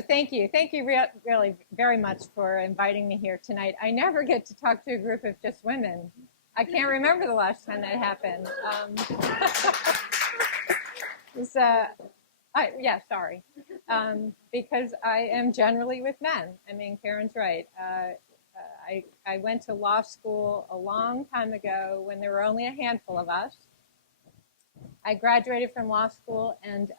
So thank you. Thank you really very much for inviting me here tonight. I never get to talk to a group of just women. I can't remember the last time that happened. Sorry. Because I am generally with men. I mean, Karen's right. I went to law school a long time ago when there were only a handful of us. I graduated from law school, and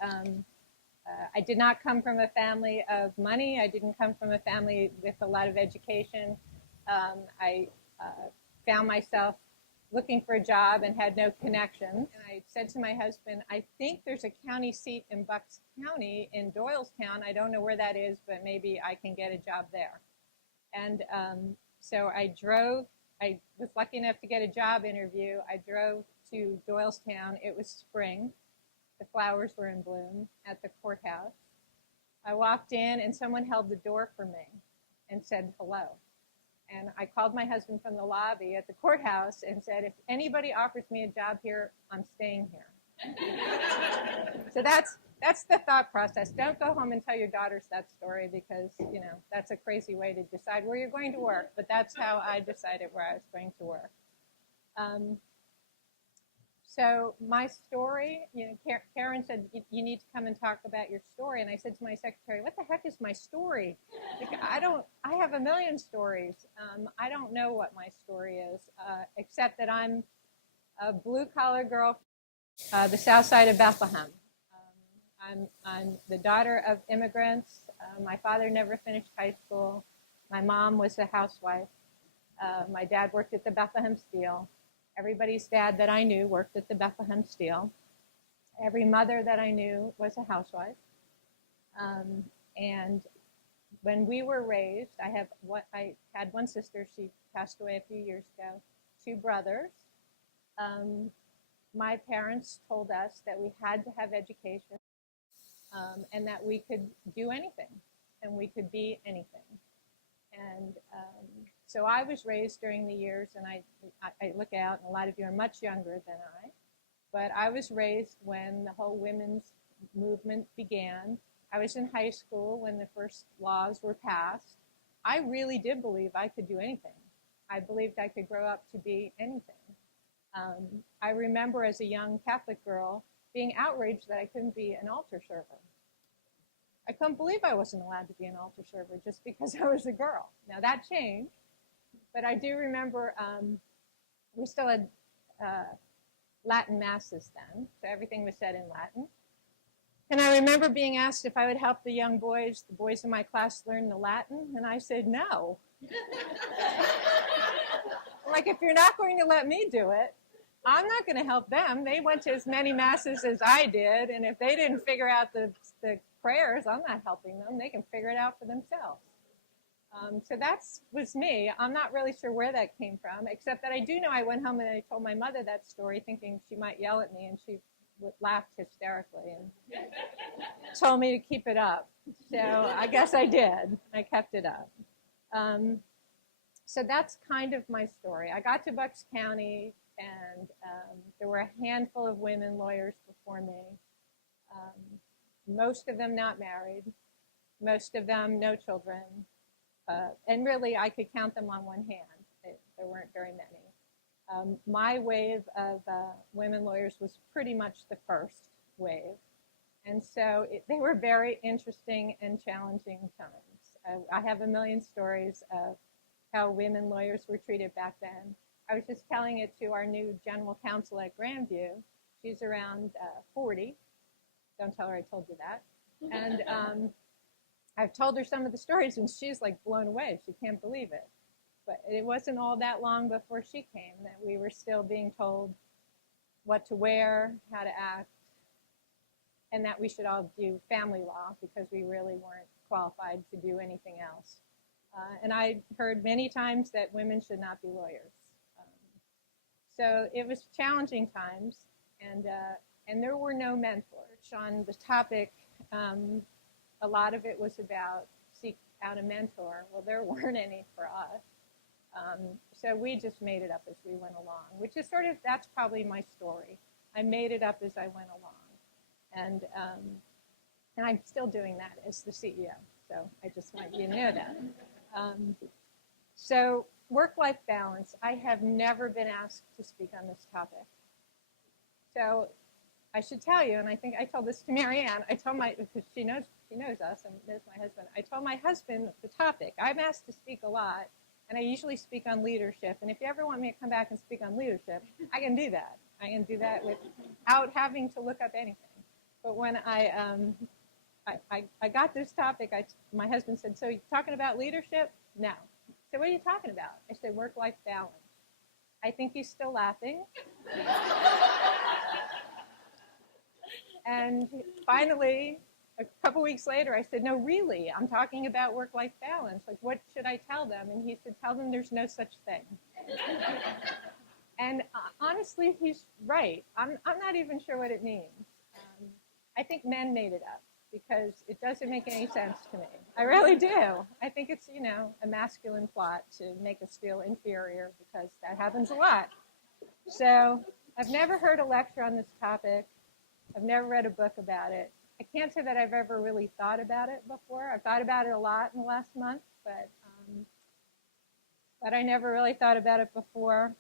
I did not come from a family of money. I didn't come from a family with a lot of education. I found myself looking for a job and had no connections. And I said to my husband, I think there's a county seat in Bucks County in Doylestown. I don't know where that is, but maybe I can get a job there. And so I drove. I was lucky enough to get a job interview. I drove to Doylestown. It was spring. The flowers were in bloom at the courthouse. I walked in, and someone held the door for me and said hello. And I called my husband from the lobby at the courthouse and said, if anybody offers me a job here, I'm staying here. So that's the thought process. Don't go home and tell your daughters that story, because, that's a crazy way to decide where you're going to work. But that's how I decided where I was going to work. So my story, Karen said, you need to come and talk about your story. And I said to my secretary, what the heck is my story? I have a million stories. I don't know what my story is, except that I'm a blue-collar girl, the south side of Bethlehem. I'm the daughter of immigrants. My father never finished high school. My mom was a housewife. My dad worked at the Bethlehem Steel. Everybody's dad that I knew worked at the Bethlehem Steel. Every mother that I knew was a housewife. And when we were raised, I had one sister. She passed away a few years ago. 2 brothers. My parents told us that we had to have education, and that we could do anything, and we could be anything. And so I was raised during the years, and I look out, and a lot of you are much younger than I, but I was raised when the whole women's movement began. I was in high school when the first laws were passed. I really did believe I could do anything. I believed I could grow up to be anything. I remember as a young Catholic girl being outraged that I couldn't be an altar server. I couldn't believe I wasn't allowed to be an altar server just because I was a girl. Now that changed, but I do remember we still had Latin masses then, so everything was said in Latin. And I remember being asked if I would help the young boys, the boys in my class, learn the Latin, and I said no. Like, if you're not going to let me do it, I'm not going to help them. They went to as many masses as I did, and if they didn't figure out the prayers, I'm not helping them. They can figure it out for themselves. So that was me. I'm not really sure where that came from, except that I do know I went home and I told my mother that story thinking she might yell at me, and she laughed hysterically and told me to keep it up. So I guess I did. I kept it up. So that's kind of my story. I got to Bucks County, and there were a handful of women lawyers before me. Most of them not married, most of them no children, and really I could count them on one hand. There weren't very many. My wave of women lawyers was pretty much the first wave, and so they were very interesting and challenging times. I have a million stories of how women lawyers were treated back then. I was just telling it to our new general counsel at Grandview. She's around 40. Don't tell her I told you that. And I've told her some of the stories, and she's like blown away. She can't believe it. But it wasn't all that long before she came that we were still being told what to wear, how to act, and that we should all do family law because we really weren't qualified to do anything else. And I heard many times that women should not be lawyers. So it was challenging times, and there were no mentors. On the topic, a lot of it was about seek out a mentor. Well, there weren't any for us. So we just made it up as we went along, which is that's probably my story. I made it up as I went along. And I'm still doing that as the CEO. So I just want you to know that. So work-life balance, I have never been asked to speak on this topic. So I should tell you, and I think I told this to Marianne, because she knows us and knows my husband, I told my husband the topic. I'm asked to speak a lot, and I usually speak on leadership. And if you ever want me to come back and speak on leadership, I can do that. I can do that without having to look up anything. But when I got this topic, my husband said, so you're talking about leadership? No. I said, what are you talking about? I said, work-life balance. I think he's still laughing. And finally, a couple weeks later, I said, no, really, I'm talking about work-life balance. Like, what should I tell them? And he said, tell them there's no such thing. And honestly, he's right. I'm not even sure what it means. I think men made it up because it doesn't make any sense to me. I really do. I think it's, a masculine plot to make us feel inferior because that happens a lot. So I've never heard a lecture on this topic. I've never read a book about it. I can't say that I've ever really thought about it before. I've thought about it a lot in the last month, but I never really thought about it before.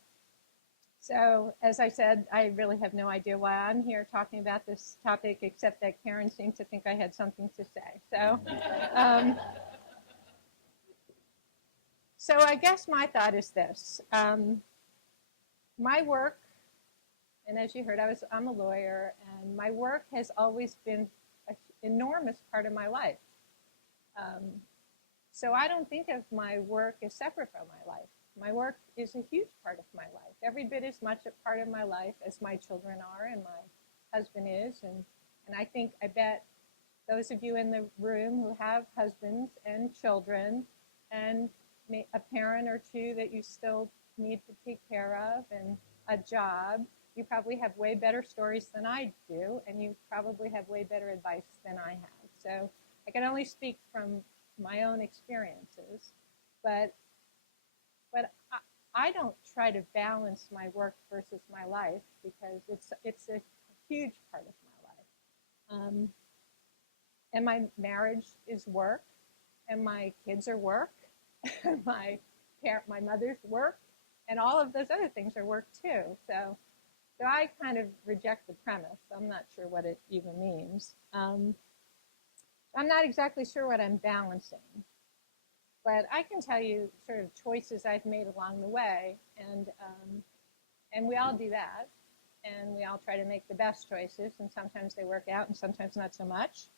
So, as I said, I really have no idea why I'm here talking about this topic, except that Karen seemed to think I had something to say. So I guess my thought is this. My work, and as you heard, I'm a lawyer, and my work has always been an enormous part of my life. So I don't think of my work as separate from my life. My work is a huge part of my life, every bit as much a part of my life as my children are and my husband is. And I bet those of you in the room who have husbands and children and a parent or two that you still need to take care of and a job, you probably have way better stories than I do, and you probably have way better advice than I have. So I can only speak from my own experiences, but I don't try to balance my work versus my life because it's a huge part of my life. And my marriage is work, and my kids are work, and my mother's work, and all of those other things are work too. So I kind of reject the premise. I'm not sure what it even means. I'm not exactly sure what I'm balancing. But I can tell you sort of choices I've made along the way, and we all do that, and we all try to make the best choices, and sometimes they work out, and sometimes not so much.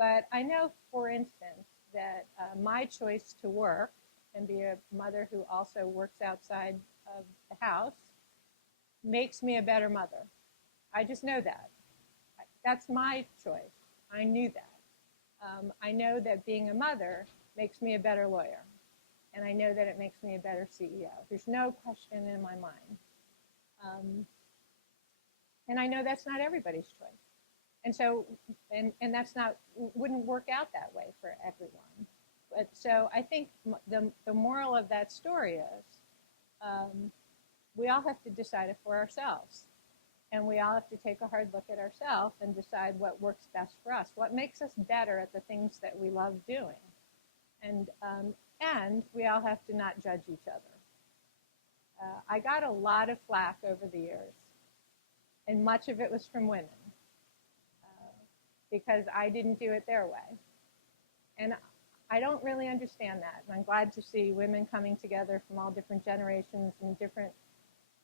But I know, for instance, that my choice to work and be a mother who also works outside of the house makes me a better mother. I just know that. That's my choice. I knew that. I know that being a mother makes me a better lawyer. And I know that it makes me a better CEO. There's no question in my mind. And I know that's not everybody's choice. And so, and that's wouldn't work out that way for everyone. But so I think the moral of that story is we all have to decide it for ourselves. And we all have to take a hard look at ourselves and decide what works best for us, what makes us better at the things that we love doing. And we all have to not judge each other. I got a lot of flack over the years, and much of it was from women, because I didn't do it their way. And I don't really understand that, and I'm glad to see women coming together from all different generations and different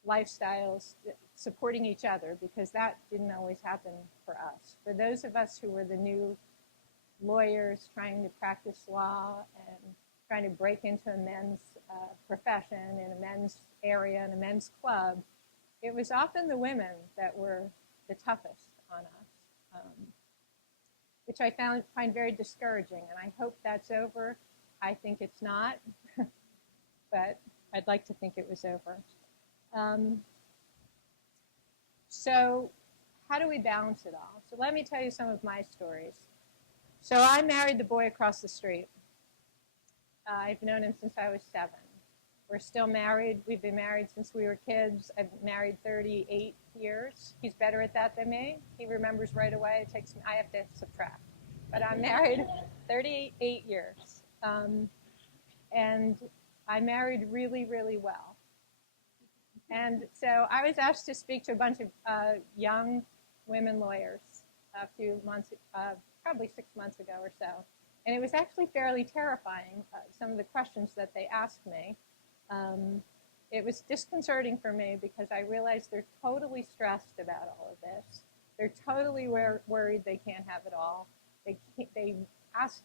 lifestyles supporting each other, because that didn't always happen for us. For those of us who were the new lawyers trying to practice law and trying to break into a men's profession in a men's area and a men's club, it was often the women that were the toughest on us, which I find very discouraging, and I hope that's over. I think it's not, but I'd like to think it was over. So how do we balance it all? So let me tell you some of my stories. So I married the boy across the street. I've known him since I was 7. We're still married. We've been married since we were kids. I've been married 38 years. He's better at that than me. He remembers right away. I have to subtract. but I'm married 38 years. And I married really, really well. And so I was asked to speak to a bunch of young women lawyers a few months, probably 6 months ago or so. And it was actually fairly terrifying, some of the questions that they asked me. It was disconcerting for me because I realized they're totally stressed about all of this. They're totally worried they can't have it all. They asked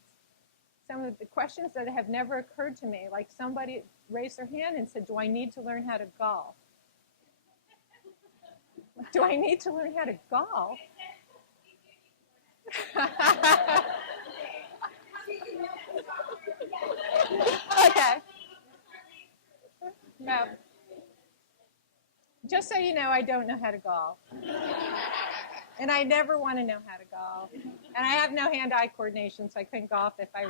some of the questions that have never occurred to me, like somebody raised their hand and said, do I need to learn how to golf? Do I need to learn how to golf? Okay. No. Just so you know, I don't know how to golf. And I never want to know how to golf. And I have no hand-eye coordination, so I couldn't golf if I...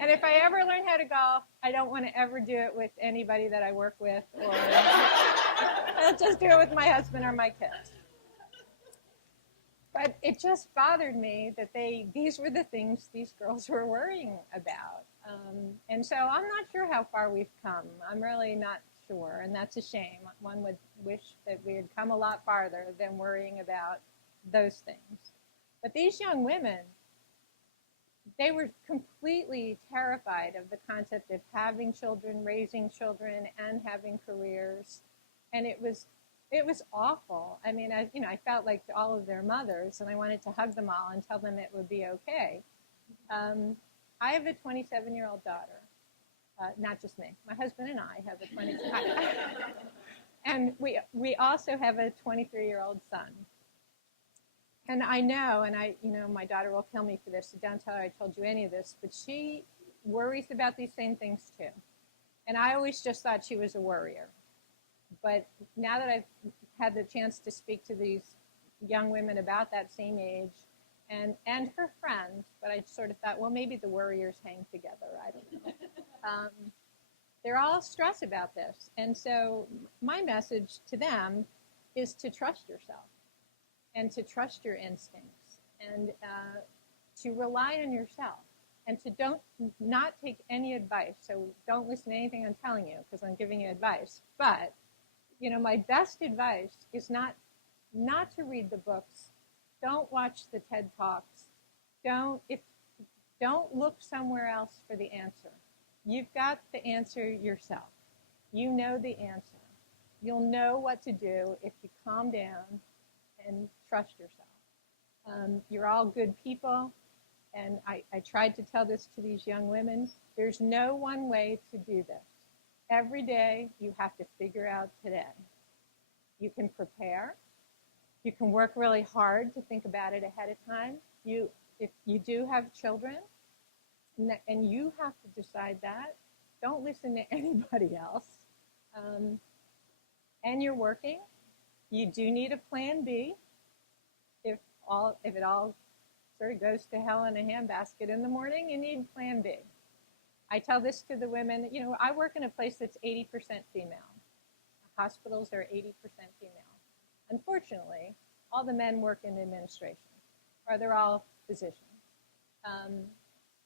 And if I ever learn how to golf, I don't want to ever do it with anybody that I work with, or I'll just do it with my husband or my kids. But it just bothered me that these were the things these girls were worrying about. And so I'm not sure how far we've come. I'm really not sure, and that's a shame. One would wish that we had come a lot farther than worrying about those things. But these young women, they were completely terrified of the concept of having children, raising children, and having careers. And it was awful. I mean, I felt like all of their mothers, and I wanted to hug them all and tell them it would be okay. I have a 27-year-old daughter. Not just me. My husband and I have a 27-year-old and we also have a 23-year-old son. And I know, my daughter will kill me for this, so don't tell her I told you any of this, but she worries about these same things too. And I always just thought she was a worrier. But now that I've had the chance to speak to these young women about that same age and her friends, but I sort of thought, well, maybe the worriers hang together. I don't know. They're all stressed about this. And so my message to them is to trust yourself and to trust your instincts and to rely on yourself and to not take any advice. So don't listen to anything I'm telling you because I'm giving you advice. But, my best advice is not to read the books. Don't watch the TED Talks. Don't look somewhere else for the answer. You've got the answer yourself. You know the answer. You'll know what to do if you calm down and trust yourself. You're all good people, and I tried to tell this to these young women. There's no one way to do this. Every day you have to figure out today. You can prepare. You can work really hard to think about it ahead of time. If you do have children, and you have to decide that, don't listen to anybody else. And you're working. You do need a plan B. If it all sort of goes to hell in a handbasket in the morning, you need plan B. I tell this to the women, I work in a place that's 80% female. Hospitals are 80% female. Unfortunately, all the men work in administration, or they're all physicians.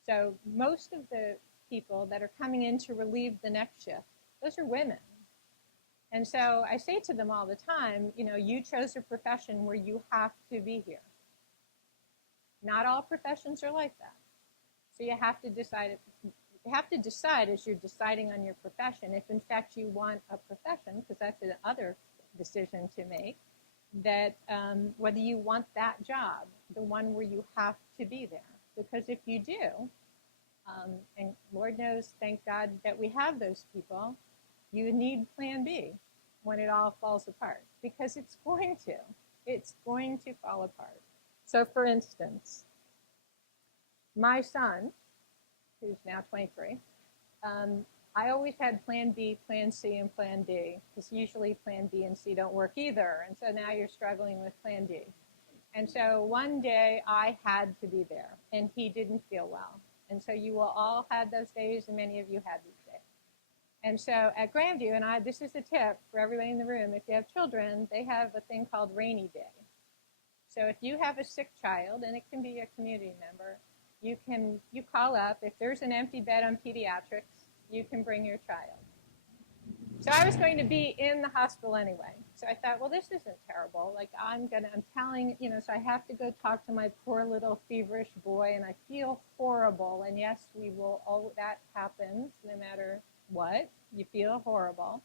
So most of the people that are coming in to relieve the next shift, those are women. And so I say to them all the time, you chose a profession where you have to be here. Not all professions are like that. So you have to decide as you're deciding on your profession, if in fact you want a profession, because that's another decision to make, that whether you want that job, the one where you have to be there. Because if you do, and Lord knows, thank God that we have those people, you need plan B when it all falls apart. Because it's going to fall apart. So for instance, my son, who's now 23, I always had plan B, plan C, and plan D, because usually plan B and C don't work either. And so now you're struggling with plan D. And so one day I had to be there, and he didn't feel well. And so you will all have those days, and many of you had these days. And so at Grandview, and this is a tip for everybody in the room, if you have children, they have a thing called rainy day. So if you have a sick child, and it can be a community member, you call up. If there's an empty bed on pediatrics, you can bring your child. So I was going to be in the hospital anyway. So I thought, well, this isn't terrible. Like I'm telling, so I have to go talk to my poor little feverish boy, and I feel horrible. And yes, that happens no matter what. You feel horrible.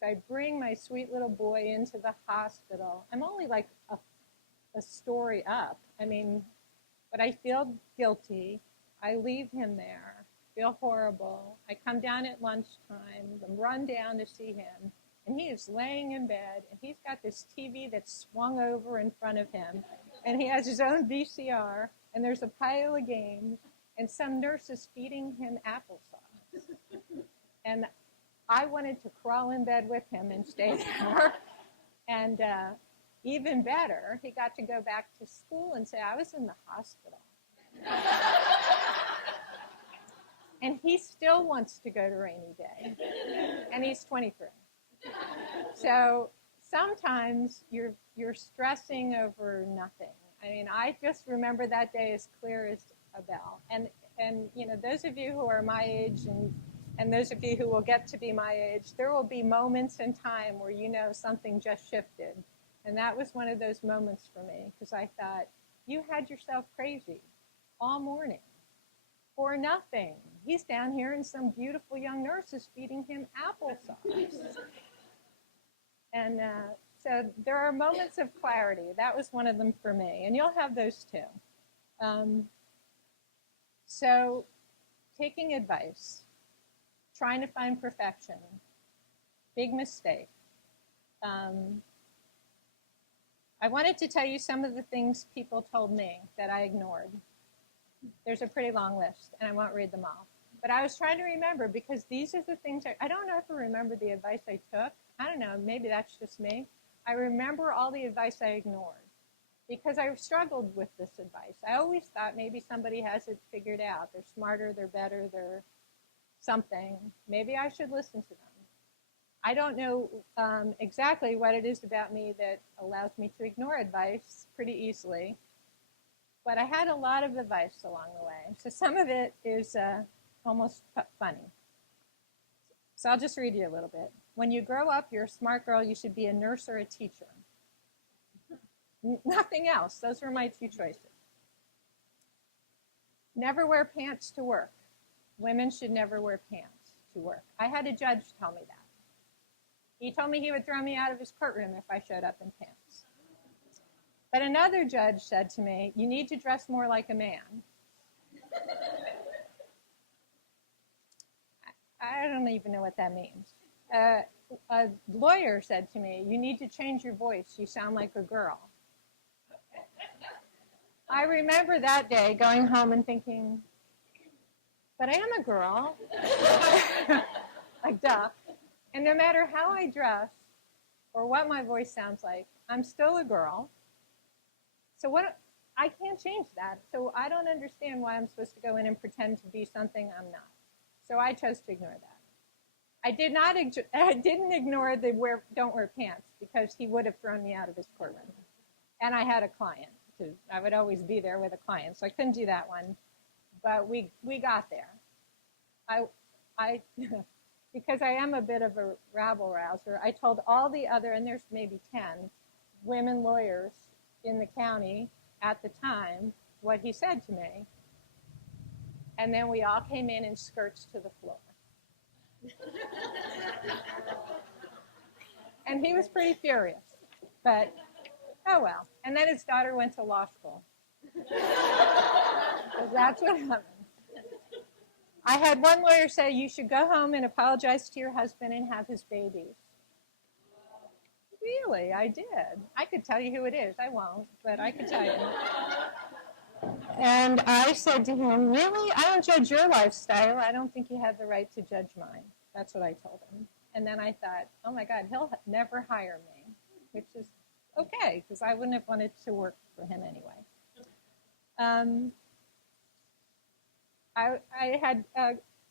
So I bring my sweet little boy into the hospital. I'm only like a story up. But I feel guilty. I leave him there, feel horrible. I come down at lunchtime, run down to see him, and he is laying in bed, and he's got this TV that's swung over in front of him, and he has his own VCR, and there's a pile of games, and some nurse is feeding him applesauce. And I wanted to crawl in bed with him and stay there. And even better, he got to go back to school and say, I was in the hospital. And he still wants to go to rainy day. And he's 23. So sometimes you're stressing over nothing. I just remember that day as clear as a bell. And those of you who are my age and those of you who will get to be my age, there will be moments in time where something just shifted. And that was one of those moments for me, because I thought, you had yourself crazy all morning for nothing. He's down here and some beautiful young nurse is feeding him applesauce. And so there are moments of clarity. That was one of them for me. And you'll have those too. So taking advice, trying to find perfection, big mistake. I wanted to tell you some of the things people told me that I ignored. There's a pretty long list, and I won't read them all. But I was trying to remember, because these are the things I don't know if I remember the advice I took. I don't know, maybe that's just me. I remember all the advice I ignored, because I struggled with this advice. I always thought maybe somebody has it figured out. They're smarter, they're better, they're something. Maybe I should listen to them. I don't know exactly what it is about me that allows me to ignore advice pretty easily, but I had a lot of advice along the way. So some of it is almost funny. So I'll just read you a little bit. When you grow up, you're a smart girl, you should be a nurse or a teacher. Nothing else. Those were my two choices. Never wear pants to work. Women should never wear pants to work. I had a judge tell me that. He told me he would throw me out of his courtroom if I showed up in pants. But another judge said to me, you need to dress more like a man. I don't even know what that means. A lawyer said to me, you need to change your voice. You sound like a girl. I remember that day going home and thinking, but I am a girl. Like, duh. And no matter how I dress or what my voice sounds like, I'm still a girl. So I can't change that. So I don't understand why I'm supposed to go in and pretend to be something I'm not. So I chose to ignore that. I didn't ignore the don't wear pants, because he would have thrown me out of his courtroom. And I had a client. I would always be there with a client, so I couldn't do that one. But we got there. Because I am a bit of a rabble-rouser, I told all the other, and there's maybe 10, women lawyers in the county at the time what he said to me. And then we all came in skirts to the floor. And he was pretty furious. But, oh well. And then his daughter went to law school. Because that's what happened. I had one lawyer say, you should go home and apologize to your husband and have his babies. Really, I did. I could tell you who it is. I won't, but I could tell you. And I said to him, really? I don't judge your lifestyle. I don't think you have the right to judge mine. That's what I told him. And then I thought, oh my God, he'll never hire me, which is okay, because I wouldn't have wanted to work for him anyway. I had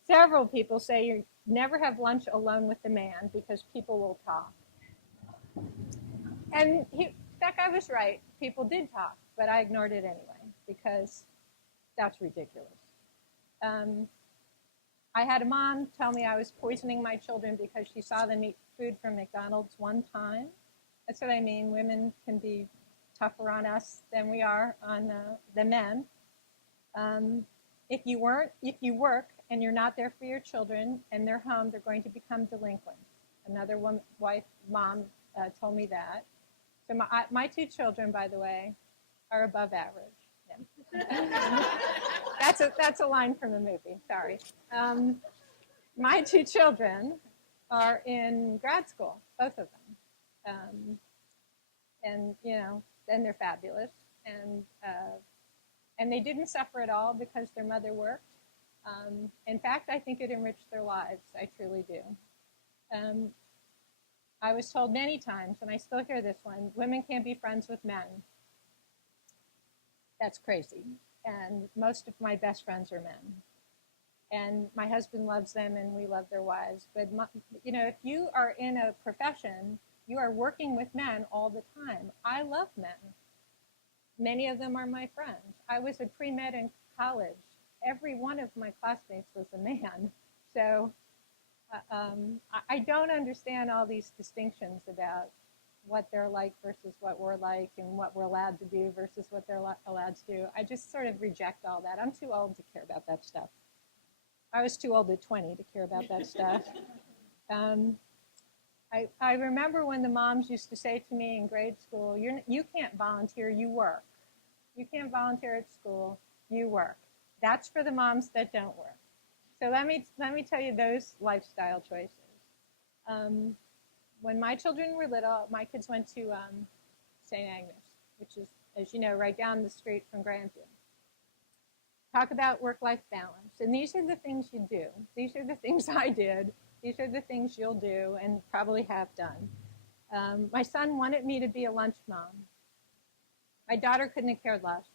several people say you never have lunch alone with a man because people will talk. And that guy was right. People did talk. but I ignored it anyway because that's ridiculous. I had a mom tell me I was poisoning my children because she saw them eat food from McDonald's one time. That's what I mean. Women can be tougher on us than we are on the men. If you work and you're not there for your children and they're home, they're going to become delinquent. Another mom told me that. So my two children, by the way, are above average. Yeah. That's a line from a movie. Sorry. My two children are in grad school, both of them, and and they're fabulous, and they didn't suffer at all because their mother worked. In fact, I think it enriched their lives. I truly do. I was told many times, and I still hear this one: women can't be friends with men. That's crazy. And most of my best friends are men. And my husband loves them and we love their wives. But, if you are in a profession, you are working with men all the time. I love men. Many of them are my friends. I was a pre-med in college. Every one of my classmates was a man. So I don't understand all these distinctions about what they're like versus what we're like and what we're allowed to do versus what they're allowed to do. I just sort of reject all that. I'm too old to care about that stuff. I was too old at 20 to care about that stuff. I remember when the moms used to say to me in grade school, you can't volunteer, you work. You can't volunteer at school, you work. That's for the moms that don't work. So let me tell you those lifestyle choices. When my children were little, my kids went to St. Agnes, which is, as you know, right down the street from Grandview. Talk about work-life balance. And these are the things you do. These are the things I did. These are the things you'll do and probably have done. My son wanted me to be a lunch mom. My daughter couldn't have cared less.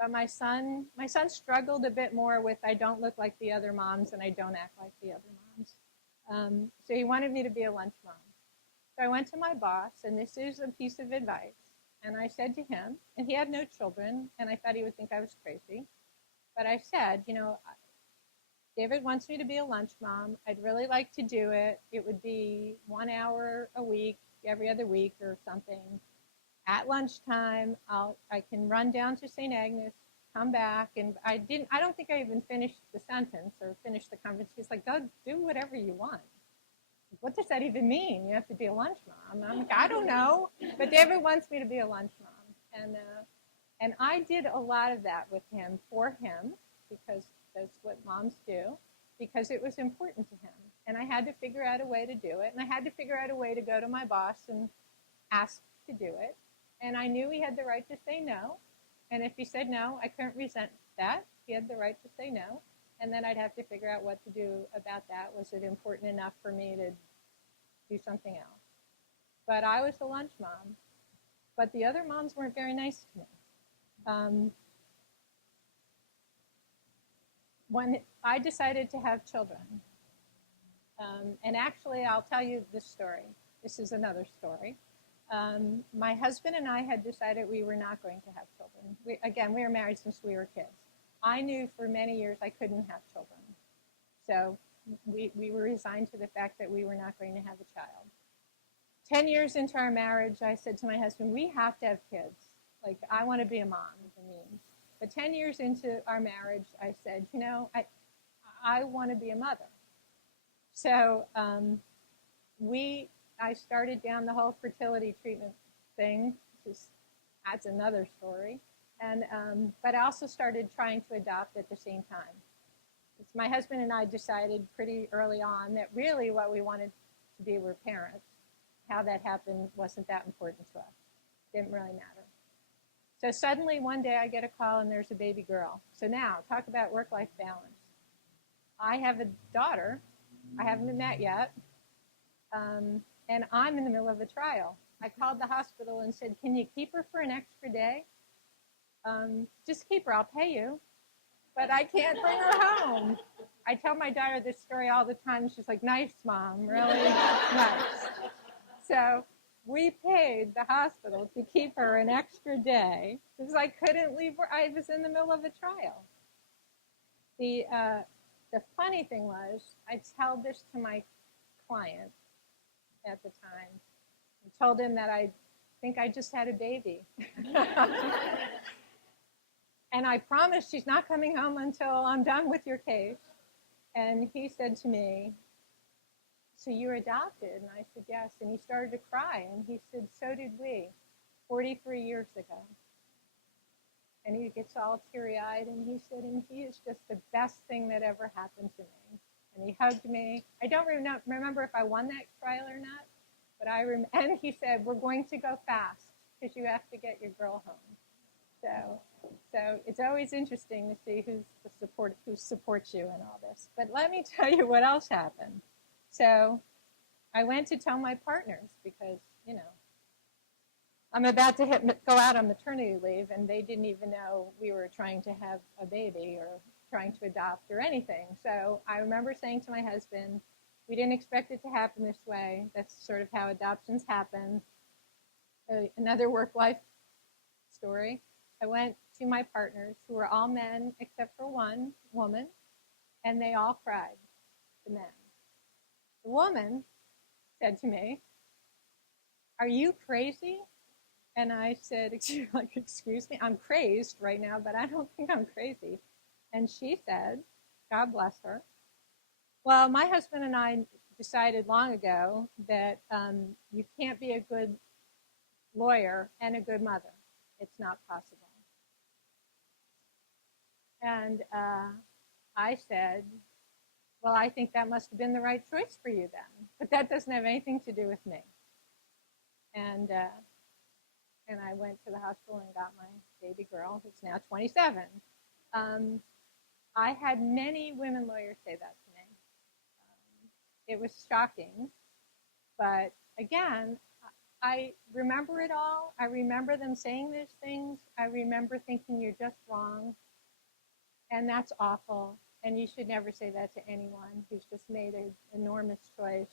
But my son struggled a bit more with I don't look like the other moms and I don't act like the other moms. So he wanted me to be a lunch mom. So I went to my boss, and this is a piece of advice. And I said to him, and he had no children, and I thought he would think I was crazy. But I said, David wants me to be a lunch mom. I'd really like to do it. It would be 1 hour a week, every other week or something. At lunchtime, I can run down to St. Agnes, come back, and I don't think I even finished the sentence or finished the conference. He's like, go do whatever you want. What does that even mean? You have to be a lunch mom. I'm like, I don't know, but David wants me to be a lunch mom. And I did a lot of that with him, for him, because that's what moms do, because it was important to him. And I had to figure out a way to do it. And I had to figure out a way to go to my boss and ask to do it. And I knew he had the right to say no. And if he said no, I couldn't resent that. He had the right to say no. And then I'd have to figure out what to do about that. Was it important enough for me to do something else? But I was the lunch mom. But the other moms weren't very nice to me. When I decided to have children, and actually I'll tell you this story. This is another story. My husband and I had decided we were not going to have children. We were married since we were kids. I knew for many years I couldn't have children. So we were resigned to the fact that we were not going to have a child. 10 years into our marriage, I said to my husband, we have to have kids. Like, I want to be a mom. But 10 years into our marriage, I said, I want to be a mother. So I started down the whole fertility treatment thing. That's another story. But I also started trying to adopt at the same time. My husband and I decided pretty early on that really what we wanted to be were parents. How that happened wasn't that important to us. Didn't really matter. So suddenly one day I get a call and there's a baby girl. So now, talk about work-life balance. I have a daughter. I haven't been met yet. And I'm in the middle of a trial. I called the hospital and said, can you keep her for an extra day? Just keep her, I'll pay you. But I can't bring her home. I tell my daughter this story all the time. She's like, nice, Mom, really nice. So We paid the hospital to keep her an extra day because I couldn't leave her. I was in the middle of a trial. The funny thing was, I told this to my client at the time. I told him that I think I just had a baby. And I promised she's not coming home until I'm done with your case. And he said to me, so you're adopted? And I said, yes. And he started to cry. And he said, so did we 43 years ago. And he gets all teary-eyed. And he said, and he is just the best thing that ever happened to me. And he hugged me. I don't remember if I won that trial or not. But and he said, we're going to go fast because you have to get your girl home. So it's always interesting to see who supports you in all this. But let me tell you what else happened. So I went to tell my partners because, I'm about to go out on maternity leave, and they didn't even know we were trying to have a baby or trying to adopt or anything. So I remember saying to my husband, we didn't expect it to happen this way. That's sort of how adoptions happen. Another work-life story. I went to my partners, who were all men except for one woman, and they all cried, the men. The woman said to me, are you crazy? And I said, excuse me, I'm crazed right now, but I don't think I'm crazy. And she said, God bless her, well, my husband and I decided long ago that you can't be a good lawyer and a good mother. It's not possible. And I said, well, I think that must have been the right choice for you then. But that doesn't have anything to do with me. And I went to the hospital and got my baby girl, who's now 27. I had many women lawyers say that to me. It was shocking. But again, I remember it all. I remember them saying these things. I remember thinking you're just wrong. And that's awful. And you should never say that to anyone who's just made an enormous choice.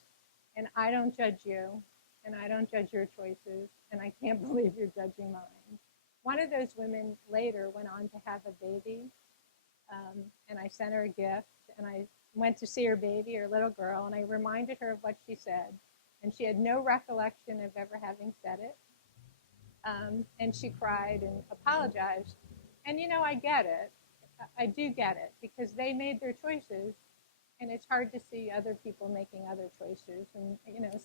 And I don't judge you. And I don't judge your choices. And I can't believe you're judging mine. One of those women later went on to have a baby. And I sent her a gift. And I went to see her baby, her little girl. And I reminded her of what she said. And she had no recollection of ever having said it. And she cried and apologized. And I get it. I do get it, because they made their choices, and it's hard to see other people making other choices. And,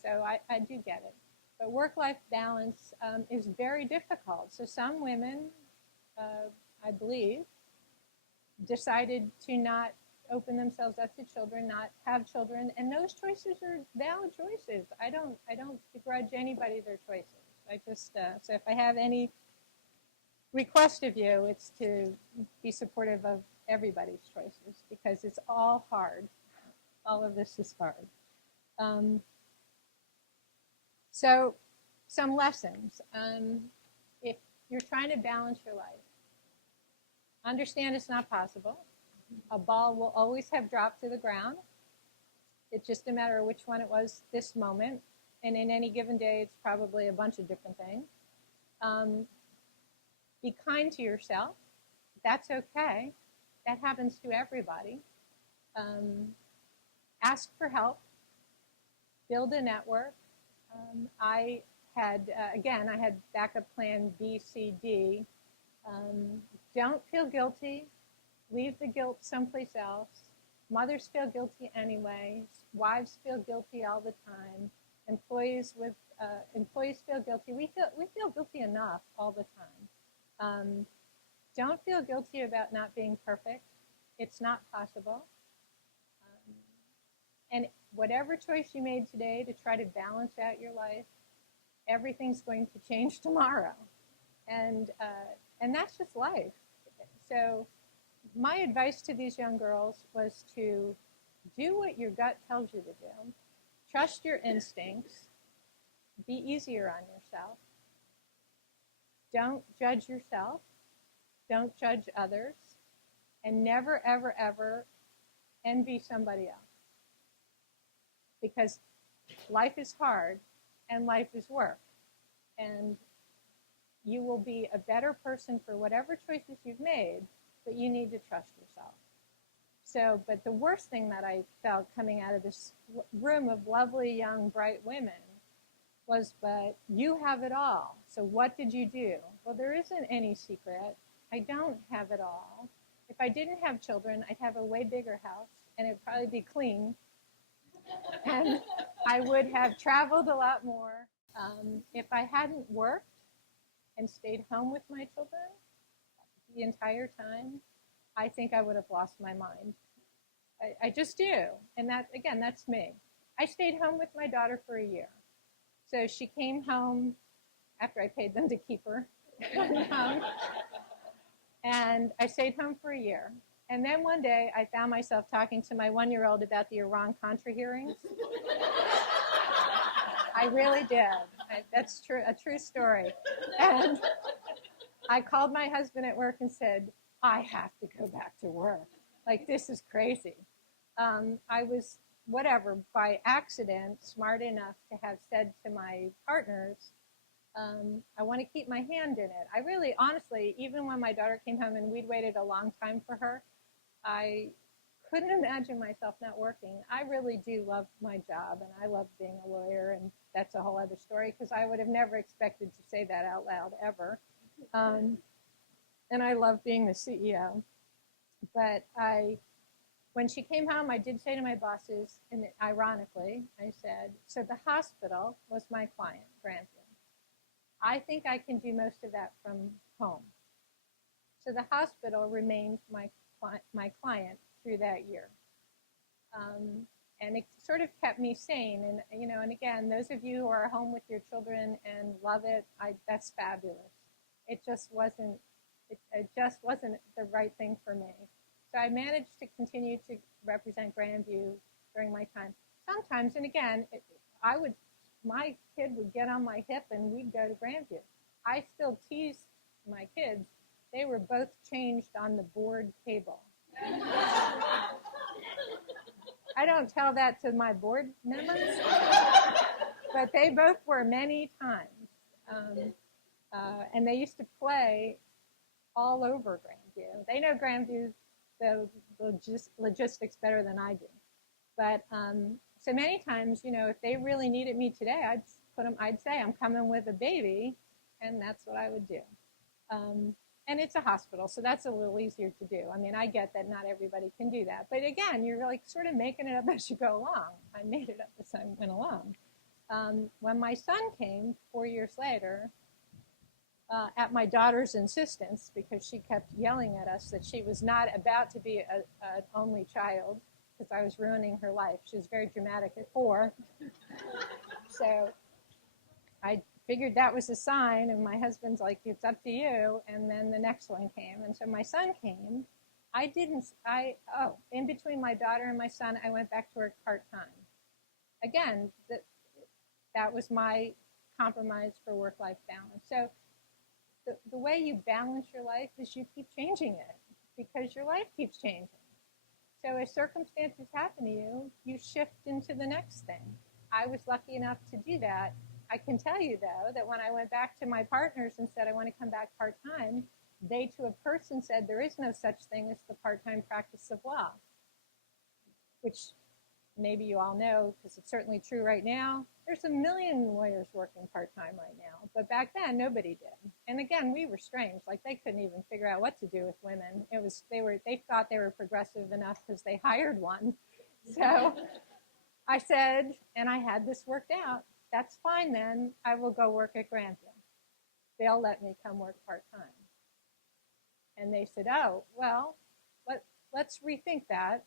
so I do get it. But work-life balance is very difficult. So some women, I believe, decided to not open themselves up to children, not have children, and those choices are valid choices. I don't begrudge anybody their choices. I just, so if I have any request of you, it's to be supportive of everybody's choices, because it's all hard. All of this is hard. So some lessons. If you're trying to balance your life, understand it's not possible. A ball will always have dropped to the ground. It's just a matter of which one it was this moment. And in any given day, it's probably a bunch of different things. Be kind to yourself. That's okay. That happens to everybody. Ask for help. Build a network. I had backup plan B, C, D. Don't feel guilty. Leave the guilt someplace else. Mothers feel guilty anyway. Wives feel guilty all the time. Employees feel guilty. We feel guilty enough all the time. Don't feel guilty about not being perfect. It's not possible. And whatever choice you made today to try to balance out your life, everything's going to change tomorrow. And that's just life. So my advice to these young girls was to do what your gut tells you to do. Trust your instincts. Be easier on yourself. Don't judge yourself. Don't judge others. And never, ever, ever envy somebody else. Because life is hard and life is work. And you will be a better person for whatever choices you've made, but you need to trust yourself. So, but the worst thing that I felt coming out of this room of lovely, young, bright women was, but you have it all. So what did you do? Well, there isn't any secret. I don't have it all. If I didn't have children, I'd have a way bigger house, and it'd probably be clean. And I would have traveled a lot more. If I hadn't worked and stayed home with my children the entire time, I think I would have lost my mind. I just do. And that, again, that's me. I stayed home with my daughter for a year. So she came home after I paid them to keep her. And I stayed home for a year. And then one day I found myself talking to my 1-year-old about the Iran-Contra hearings. I really did. That's true, a true story. And I called my husband at work and said, I have to go back to work. Like, this is crazy. I was, whatever, by accident, smart enough to have said to my partners, I want to keep my hand in it. I really, honestly, even when my daughter came home and we'd waited a long time for her, I couldn't imagine myself not working. I really do love my job, and I love being a lawyer, and that's a whole other story, because I would have never expected to say that out loud, ever. And I love being the CEO. But when she came home, I did say to my bosses, and ironically, I said, so the hospital was my client, Grandview. I think I can do most of that from home. So the hospital remained my client through that year. And it sort of kept me sane. And, you know, and again, those of you who are home with your children and love it, that's fabulous. It just wasn't the right thing for me. So I managed to continue to represent Grandview during my time. Sometimes, and again, my kid would get on my hip and we'd go to Grandview. I still tease my kids. They were both changed on the board table. I don't tell that to my board members, but they both were many times. And they used to play all over Grandview. They know Grandview, the logistics better than I do. But so many times, you know, if they really needed me today, I'd say I'm coming with a baby, and that's what I would do. And it's a hospital, so that's a little easier to do. I mean, I get that not everybody can do that. But again, you're like sort of making it up as you go along. I made it up as I went along. When my son came 4 years later, at my daughter's insistence, because she kept yelling at us that she was not about to be an only child, because I was ruining her life. She was very dramatic at 4. So I figured that was a sign, and my husband's like, it's up to you. And then the next one came. And so my son came. In between my daughter and my son, I went back to work part-time. Again, that was my compromise for work-life balance. So the way you balance your life is you keep changing it, because your life keeps changing. So as circumstances happen to you, you shift into the next thing. I was lucky enough to do that. I can tell you, though, that when I went back to my partners and said I want to come back part-time, they to a person said there is no such thing as the part-time practice of law, which maybe you all know, because it's certainly true right now. There's 1 million lawyers working part-time right now, but back then nobody did. And again, we were strange. Like, they couldn't even figure out what to do with women. They thought they were progressive enough because they hired one. So I said, and I had this worked out, that's fine then, I will go work at Grandview. They'll let me come work part-time. And they said, oh, well, let's rethink that.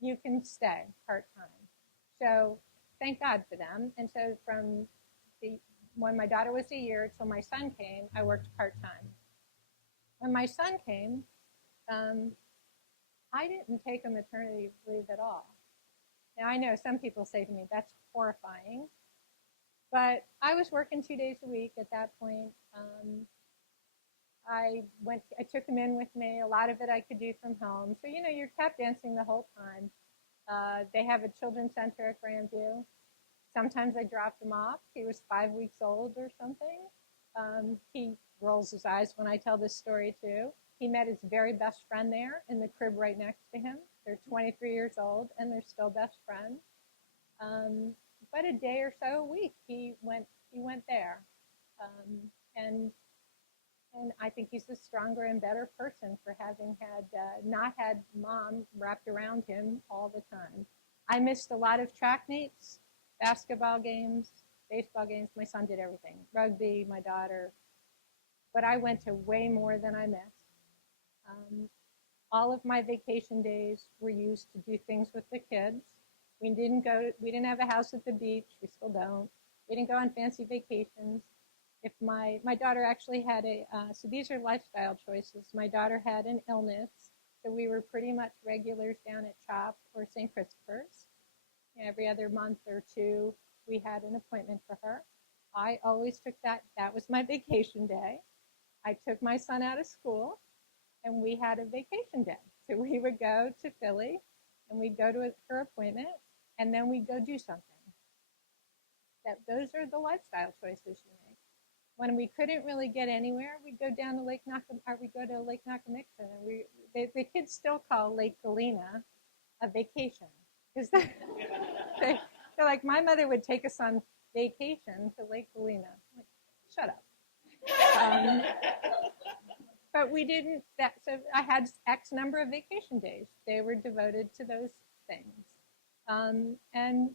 You can stay part-time. So thank God for them. And so from when my daughter was a year till my son came, I worked part-time. When my son came, I didn't take a maternity leave at all. Now, I know some people say to me, that's horrifying. But I was working 2 days a week at that point. I took him in with me. A lot of it I could do from home. So, you know, you're tap dancing the whole time. They have a children's center at Grandview. Sometimes I dropped him off. He was 5 weeks old or something. He rolls his eyes when I tell this story too. He met his very best friend there in the crib right next to him. They're 23 years old and they're still best friends. But a day or so a week, he went there. And I think he's a stronger and better person for having not had mom wrapped around him all the time. I missed a lot of track meets, basketball games, baseball games. My son did everything. Rugby, my daughter. But I went to way more than I missed. All of my vacation days were used to do things with the kids. We didn't have a house at the beach. We still don't. We didn't go on fancy vacations. If my daughter actually had so these are lifestyle choices. My daughter had an illness, so we were pretty much regulars down at CHOP or St. Christopher's. Every other month or two, we had an appointment for her. I always took that was my vacation day. I took my son out of school, and we had a vacation day. So we would go to Philly, and we'd go to her appointment, and then we'd go do something. Those are the lifestyle choices you make. When we couldn't really get anywhere, we'd go down to Lake Nakamixon, and the kids still call Lake Galena a vacation. Because they're like, my mother would take us on vacation to Lake Galena. I'm like, shut up. But we didn't, so I had X number of vacation days. They were devoted to those things. And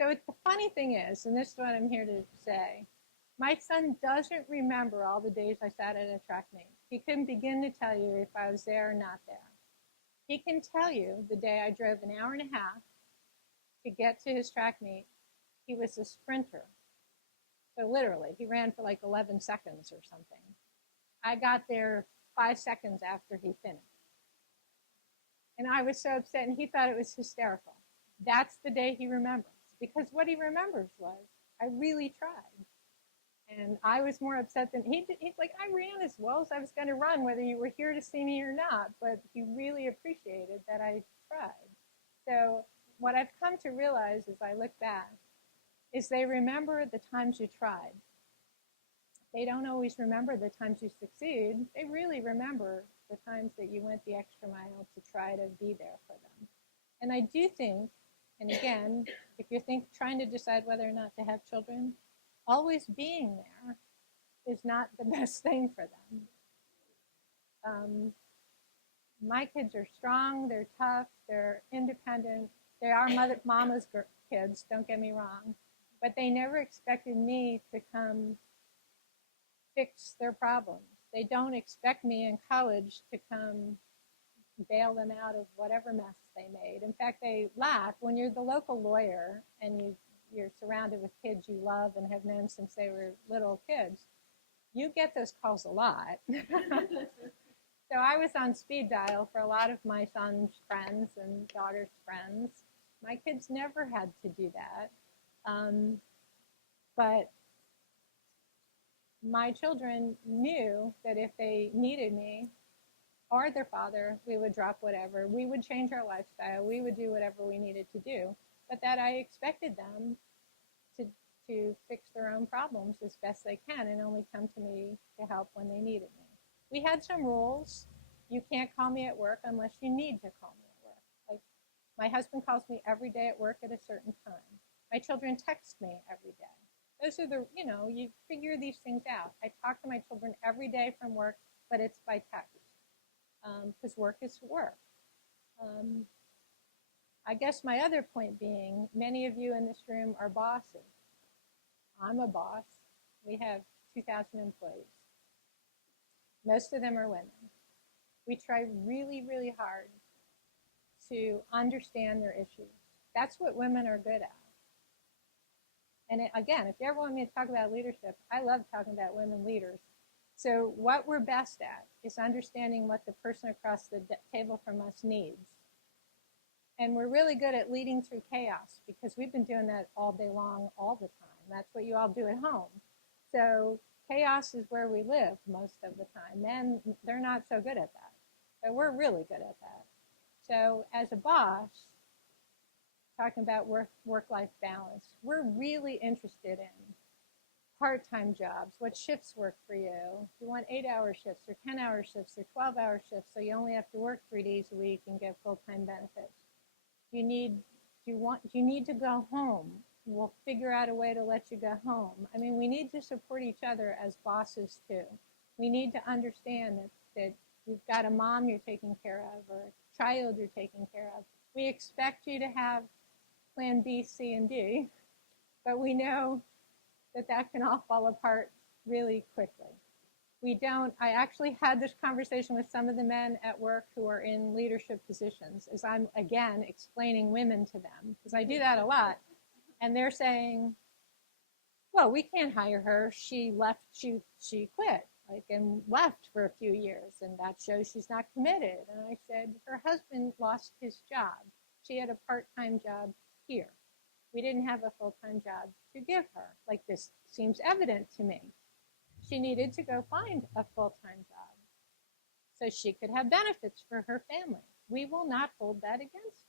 so the funny thing is, and this is what I'm here to say, my son doesn't remember all the days I sat at a track meet. He couldn't begin to tell you if I was there or not there. He can tell you the day I drove an hour and a half to get to his track meet. He was a sprinter. So literally, he ran for like 11 seconds or something. I got there 5 seconds after he finished. And I was so upset, and he thought it was hysterical. That's the day he remembers. Because what he remembers was, I really tried. And I was more upset than he's like, I ran as well as I was going to run, whether you were here to see me or not. But he really appreciated that I tried. So what I've come to realize as I look back is they remember the times you tried. They don't always remember the times you succeed. They really remember the times that you went the extra mile to try to be there for them. And I do think, and again, if you're trying to decide whether or not to have children, always being there is not the best thing for them. My kids are strong, they're tough, they're independent. They are mama's kids, don't get me wrong. But they never expected me to come fix their problems. They don't expect me in college to come bail them out of whatever mess they made. In fact, they laugh when you're the local lawyer and you're surrounded with kids you love and have known since they were little kids. You get those calls a lot. So I was on speed dial for a lot of my son's friends and daughter's friends. My kids never had to do that. But my children knew that if they needed me or their father, we would drop whatever. We would change our lifestyle. We would do whatever we needed to do. But that I expected them to fix their own problems as best they can and only come to me to help when they needed me. We had some rules. You can't call me at work unless you need to call me at work. Like, my husband calls me every day at work at a certain time. My children text me every day. Those are you figure these things out. I talk to my children every day from work, but it's by text because work is work. I guess my other point being, many of you in this room are bosses. I'm a boss. We have 2,000 employees. Most of them are women. We try really, really hard to understand their issues. That's what women are good at. And again, if you ever want me to talk about leadership, I love talking about women leaders. So what we're best at is understanding what the person across the table from us needs. And we're really good at leading through chaos because we've been doing that all day long, all the time. That's what you all do at home. So chaos is where we live most of the time. Men, they're not so good at that. But we're really good at that. So as a boss, talking about work-life balance. We're really interested in part-time jobs. What shifts work for you? Do you want 8-hour shifts or 10-hour shifts or 12-hour shifts so you only have to work 3 days a week and get full-time benefits? Do you need to go home? We'll figure out a way to let you go home. I mean, we need to support each other as bosses too. We need to understand that you've got a mom you're taking care of or a child you're taking care of. We expect you to have plan B, C, and D, but we know that can all fall apart really quickly. I actually had this conversation with some of the men at work who are in leadership positions as I'm, again, explaining women to them, because I do that a lot. And they're saying, well, we can't hire her. She quit, and left for a few years, and that shows she's not committed. And I said, her husband lost his job. She had a part-time job here. We didn't have a full-time job to give her. This seems evident to me. She needed to go find a full-time job so she could have benefits for her family. We will not hold that against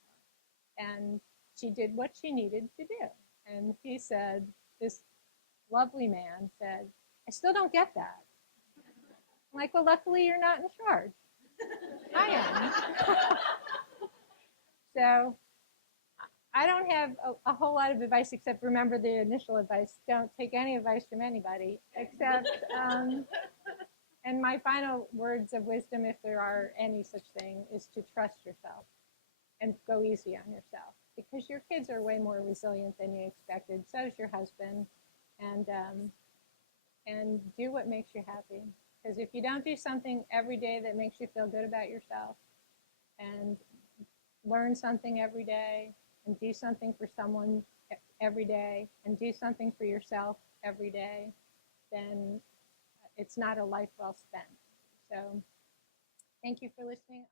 her. And she did what she needed to do. And he said, this lovely man said, I still don't get that. I'm like, well, luckily you're not in charge. I am. So I don't have a whole lot of advice except remember the initial advice. Don't take any advice from anybody except, and my final words of wisdom, if there are any such thing, is to trust yourself and go easy on yourself, because your kids are way more resilient than you expected. So is your husband, and do what makes you happy. Because if you don't do something every day that makes you feel good about yourself, and learn something every day, and do something for someone every day, and do something for yourself every day, then it's not a life well spent. So thank you for listening.